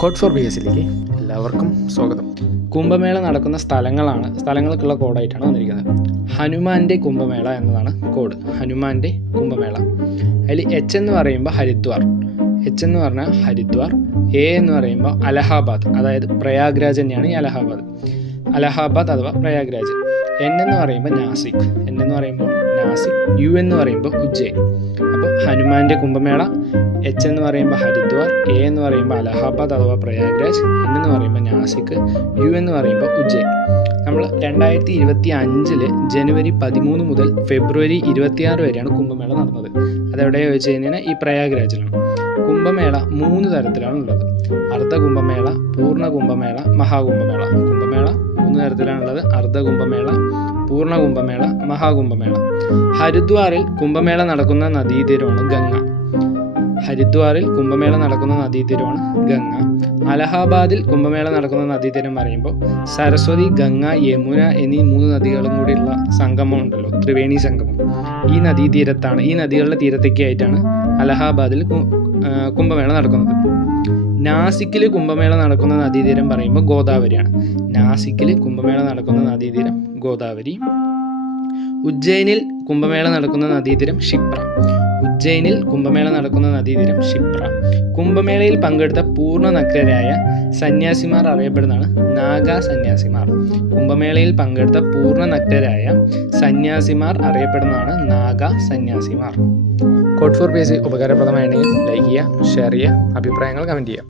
Code for B എസിലേക്ക് എല്ലാവർക്കും സ്വാഗതം. കുംഭമേള നടക്കുന്ന സ്ഥലങ്ങൾക്കുള്ള കോഡായിട്ടാണ് വന്നിരിക്കുന്നത്. ഹനുമാൻ്റെ കുംഭമേള എന്നതാണ് കോഡ്. ഹനുമാൻ്റെ കുംഭമേള. അതിൽ എച്ച് എന്ന് പറയുമ്പോൾ ഹരിദ്വാർ, എച്ച് എന്ന് പറഞ്ഞാൽ ഹരിദ്വാർ. എ എന്ന് പറയുമ്പോൾ അലഹാബാദ്, അതായത് പ്രയാഗ്രാജ് തന്നെയാണ് ഈ അലഹാബാദ് അഥവാ പ്രയാഗ്രാജ്. എൻ എന്ന് പറയുമ്പോൾ നാസിക്, യു എന്ന് പറയുമ്പോൾ ഉജ്ജയിൻ. അപ്പോൾ ഹനുമാൻ്റെ കുംഭമേള, എച്ച് എന്ന് പറയുമ്പോൾ ഹരിദ്വാർ, എ എന്ന് പറയുമ്പോൾ അലഹാബാദ് അഥവാ പ്രയാഗ്രാജ്, എൻ എന്ന് പറയുമ്പോൾ നാസിക്, യു എന്ന് പറയുമ്പോൾ ഉജ്ജയിൻ. നമ്മൾ 2025 ജനുവരി 13 മുതൽ ഫെബ്രുവരി 26 വരെയാണ് കുംഭമേള നടന്നത്. അതെവിടെയാണ് ചോദിച്ചു കഴിഞ്ഞാൽ ഈ പ്രയാഗ്രാജിലാണ്. കുംഭമേള 3 തരത്തിലാണുള്ളത്: അർദ്ധ കുംഭമേള, പൂർണ്ണ കുംഭമേള, മഹാകുംഭമേള. കുംഭമേള 3 തരത്തിലാണുള്ളത്: അർദ്ധ കുംഭമേള, പൂർണ്ണ കുംഭമേള, മഹാകുംഭമേള. ഹരിദ്വാറിൽ കുംഭമേള നടക്കുന്ന നദീതീരമാണ് ഗംഗ. അലഹാബാദിൽ കുംഭമേള നടക്കുന്ന നദീതീരം പറയുമ്പോൾ സരസ്വതി, ഗംഗ, യമുന എന്നീ 3 നദികളും കൂടിയുള്ള സംഗമം ഉണ്ടല്ലോ, ത്രിവേണി സംഗമം. ഈ നദികളുടെ തീരത്തേക്കായിട്ടാണ് അലഹാബാദിൽ കുംഭമേള നടക്കുന്നത്. നാസിക്കിൽ കുംഭമേള നടക്കുന്ന നദീതീരം പറയുമ്പോൾ ഗോദാവരിയാണ്. ഉജ്ജയിനിൽ കുംഭമേള നടക്കുന്ന നദീതീരം ക്ഷിപ്ര. കുംഭമേളയിൽ പങ്കെടുത്ത പൂർണ്ണ നഗ്നരായ സന്യാസിമാർ അറിയപ്പെടുന്നതാണ് നാഗാ സന്യാസിമാർ. കോഡ് ഫോർ ബി എസ് ഉപകാരപ്രദമാണെങ്കിൽ ലൈക്ക് ചെയ്യുക, ഷെയർ ചെയ്യുക, അഭിപ്രായങ്ങൾ കമൻറ്റ് ചെയ്യുക.